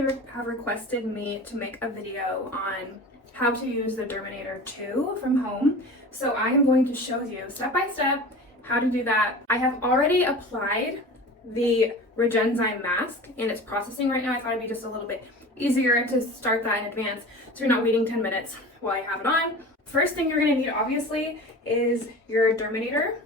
you have requested me to make a video on how to use the Derminator2 from home. So I am going to show you step by step how to do that. I have already applied the Regenzyme mask and it's processing right now. I thought it'd be just a little bit easier to start that in advance so you're not waiting 10 minutes while I have it on. First thing you're going to need obviously is your Derminator.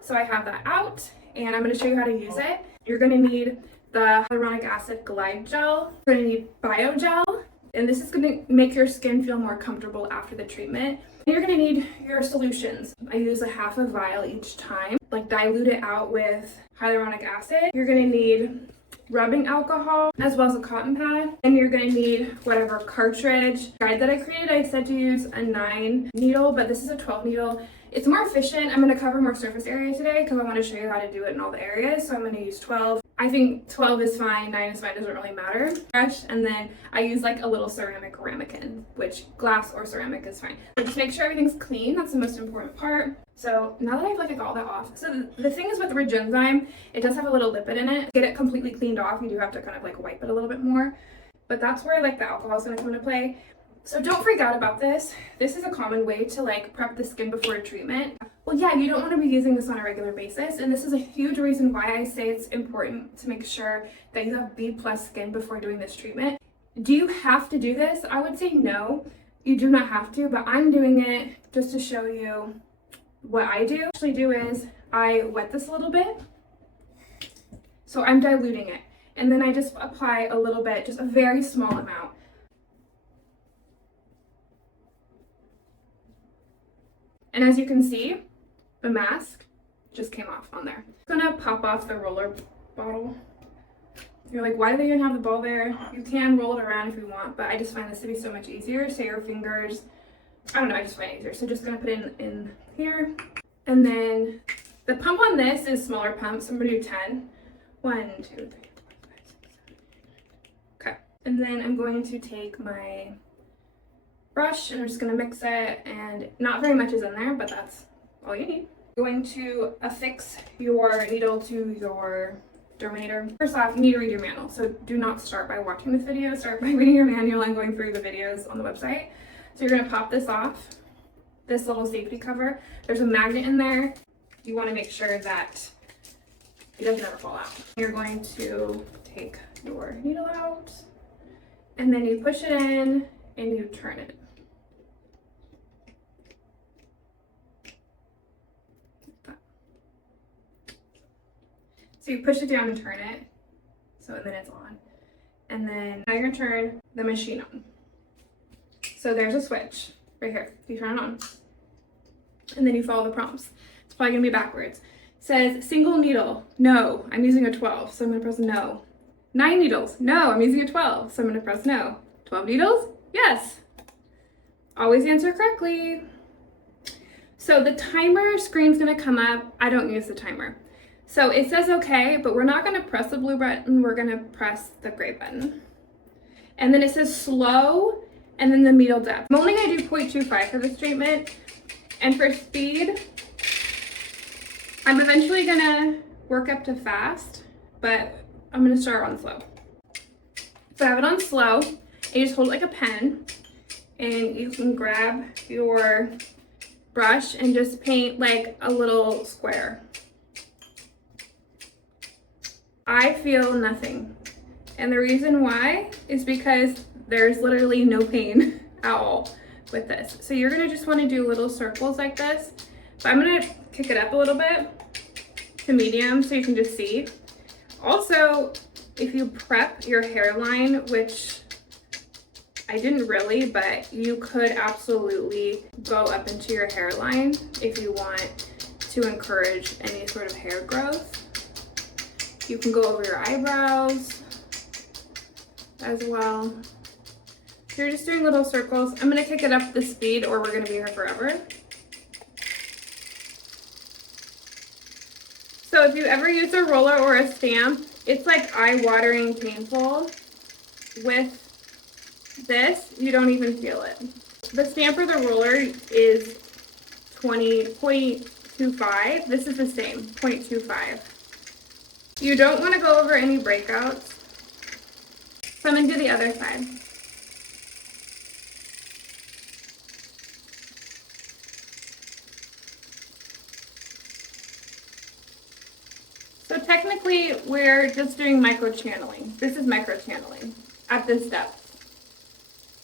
So I have that out and I'm going to show you how to use it. You're going to need the Hyaluronic Acid Glide gel. You're going to need BioGel, and this is going to make your skin feel more comfortable after the treatment. You're going to need your solutions. I use a half a vial each time, like dilute it out with hyaluronic acid. You're going to need rubbing alcohol as well as a cotton pad, and you're going to need whatever cartridge guide that I created. I said to use a 9 needle, but this is a 12 needle. It's more efficient. I'm going to cover more surface area today because I want to show you how to do it in all the areas. So I'm going to use 12. I think 12 is fine, 9 is fine, doesn't really matter. Brush, and then I use like a little ceramic ramekin, which glass or ceramic is fine. So just make sure everything's clean. That's the most important part. So now that I've like got all that off, so the thing is with the Regenzyme, it does have a little lipid in it. To get it completely cleaned off, you do have to kind of like wipe it a little bit more. But that's where like the alcohol is going to come into play. So don't freak out about this. This is a common way to like prep the skin before a treatment. Well, yeah, you don't want to be using this on a regular basis. And this is a huge reason why I say it's important to make sure that you have B+ skin before doing this treatment. Do you have to do this? I would say no, you do not have to, but I'm doing it just to show you what I do. What I actually do is I wet this a little bit. So I'm diluting it. And then I just apply a little bit, just a very small amount. And as you can see, the mask just came off on there. I'm gonna pop off the roller bottle. You're like, why do they even have the ball there? You can roll it around if you want, but I just find this to be so much easier. So your fingers, I don't know, I just find it easier. So just gonna put it in here. And then the pump on this is smaller pump, so I'm gonna do 10. 1, 2, 3, 4, 5, 6, 7, 8. Okay. And then I'm going to take my brush and I'm just going to mix it, and not very much is in there, but that's all you need. You're going to affix your needle to your Derminator. First off, you need to read your manual, so do not start by watching this video. Start by reading your manual and going through the videos on the website. So you're going to pop this off, this little safety cover. There's a magnet in there. You want to make sure that it doesn't ever fall out. You're going to take your needle out, and then you push it in and you turn it. So you push it down and turn it, so and then it's on. And then now you're gonna turn the machine on. So there's a switch right here. You turn it on, and then you follow the prompts. It's probably gonna be backwards. It says single needle, no, I'm using a 12, so I'm gonna press no. 9 needles, no, I'm using a 12, so I'm gonna press no. 12 needles, yes. Always answer correctly. So the timer screen's gonna come up. I don't use the timer. So it says okay, but we're not gonna press the blue button, we're gonna press the gray button. And then it says slow, and then the needle depth. I'm only gonna do 0.25 for this treatment. And for speed, I'm eventually gonna work up to fast, but I'm gonna start on slow. So I have it on slow, and you just hold it like a pen, and you can grab your brush and just paint like a little square. I feel nothing, and the reason why is because there's literally no pain at all with this. So you're gonna just want to do little circles like this, but I'm gonna kick it up a little bit to medium so you can just see. Also, if you prep your hairline, which I didn't really, but you could absolutely go up into your hairline if you want to encourage any sort of hair growth. You can go over your eyebrows as well. So you're just doing little circles. I'm gonna kick it up the speed or we're gonna be here forever. So if you ever use a roller or a stamp, it's like eye-watering painful. With this, you don't even feel it. The stamp or the roller is 20.25. This is the same, 0.25. You don't want to go over any breakouts. So I'm going to do the other side. So technically, we're just doing microchanneling. This is microchanneling at this step.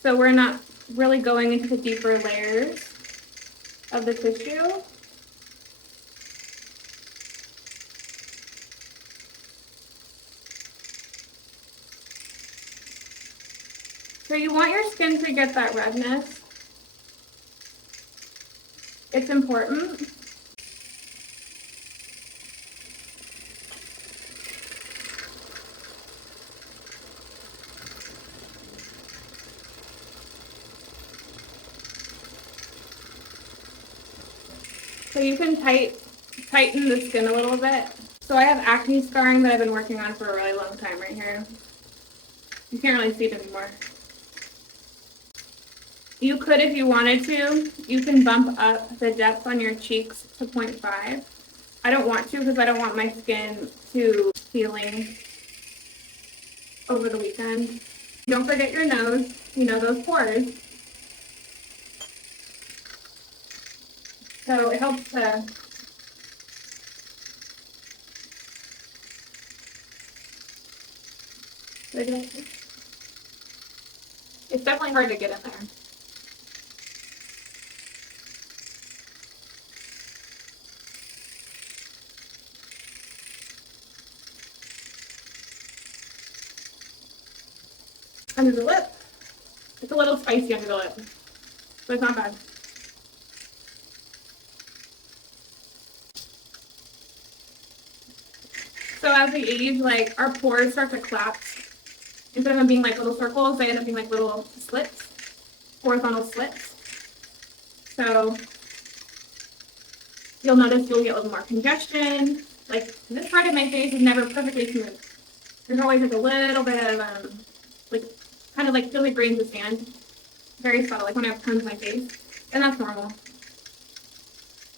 So we're not really going into the deeper layers of the tissue. So you want your skin to get that redness. It's important. So you can tighten the skin a little bit. So I have acne scarring that I've been working on for a really long time right here. You can't really see it anymore. You could, if you wanted to, you can bump up the depth on your cheeks to 0.5. I don't want to because I don't want my skin to peeling over the weekend. Don't forget your nose, you know, those pores. So it helps to it's definitely hard to get in there. Under the lip. It's a little spicy under the lip, but it's not bad. So as we age, like, our pores start to collapse. Instead of them being like little circles, they end up being like little slits, horizontal slits. So you'll notice you'll get a little more congestion. Like, this part of my face is never perfectly smooth. There's always like a little bit of like kind of like feel like grains of sand. Very subtle, like when I have tons on my face. And that's normal.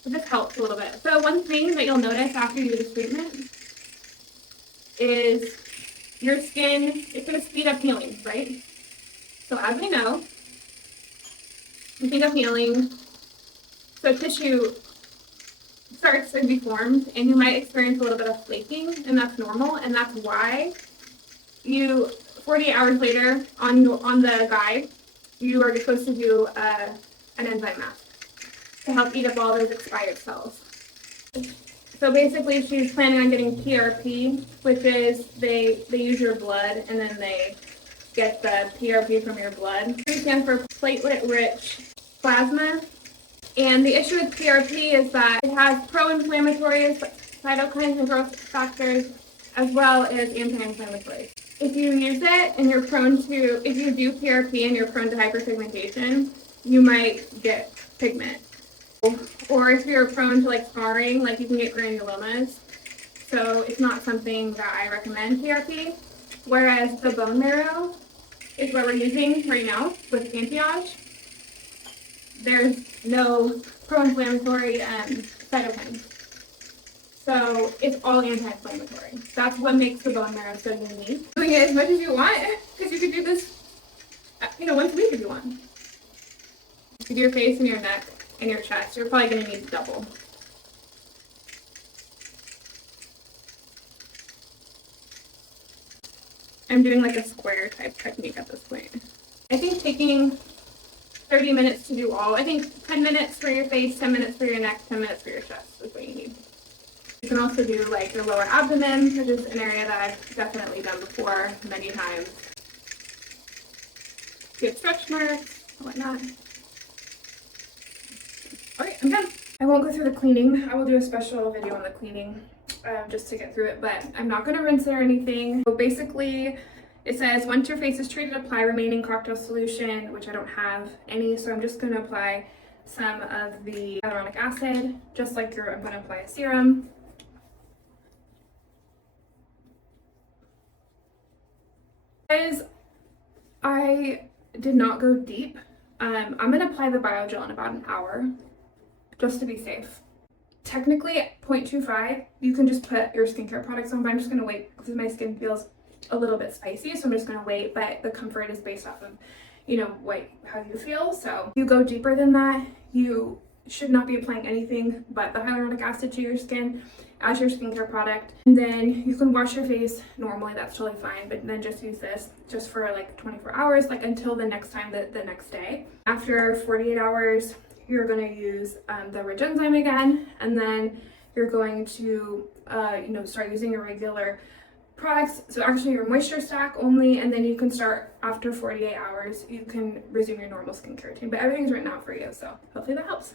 So this helps a little bit. So one thing that you'll notice after you do this treatment is your skin, it's going to speed up healing, right? So as we know, speed up healing, so tissue starts to be formed and you might experience a little bit of flaking, and that's normal, and that's why you 48 hours later on the guide you are supposed to do an enzyme mask to help eat up all those expired cells. So basically she's planning on getting PRP, which is they use your blood and then they get the PRP from your blood. It stands for platelet rich plasma. And the issue with PRP is that it has pro-inflammatory cytokines and growth factors as well as anti-inflammatory. If you use it and you're prone to, if you do PRP and you're prone to hyperpigmentation, you might get pigment. Or if you're prone to like scarring, like you can get granulomas. So it's not something that I recommend PRP. Whereas the bone marrow is what we're using right now with AnteAGE. There's no pro-inflammatory cytokines. So it's all anti-inflammatory. That's what makes the bone marrow so unique. Doing it as much as you want, because you could do this, once a week if you want. You do your face and your neck and your chest. You're probably going to need double. I'm doing like a square type technique at this point. I think taking 30 minutes to do all. I think 10 minutes for your face, 10 minutes for your neck, 10 minutes for your chest is what you need. You can also do like your lower abdomen, which is an area that I've definitely done before many times. You have stretch marks and whatnot. Okay, I'm done. I won't go through the cleaning. I will do a special video on the cleaning just to get through it, but I'm not going to rinse it or anything. So basically, it says, once your face is treated, apply remaining cocktail solution, which I don't have any, so I'm just going to apply some of the hyaluronic acid, just like I'm going to apply a serum. Guys, I did not go deep. I'm going to apply the BioGel in about an hour, just to be safe. Technically, 0.25, you can just put your skincare products on, but I'm just going to wait because my skin feels a little bit spicy, so I'm just gonna wait, but the comfort is based off of, you know, how you feel. So if you go deeper than that, you should not be applying anything but the hyaluronic acid to your skin as your skincare product. And then you can wash your face normally, that's totally fine, but then just use this just for like 24 hours, like until the next time, the next day. After 48 hours, you're going to use the Regenzyme again, and then you're going to you know, start using your regular products, so actually your moisture stack only, and then you can start after 48 hours, you can resume your normal skincare routine. But everything's written out for you, so hopefully that helps.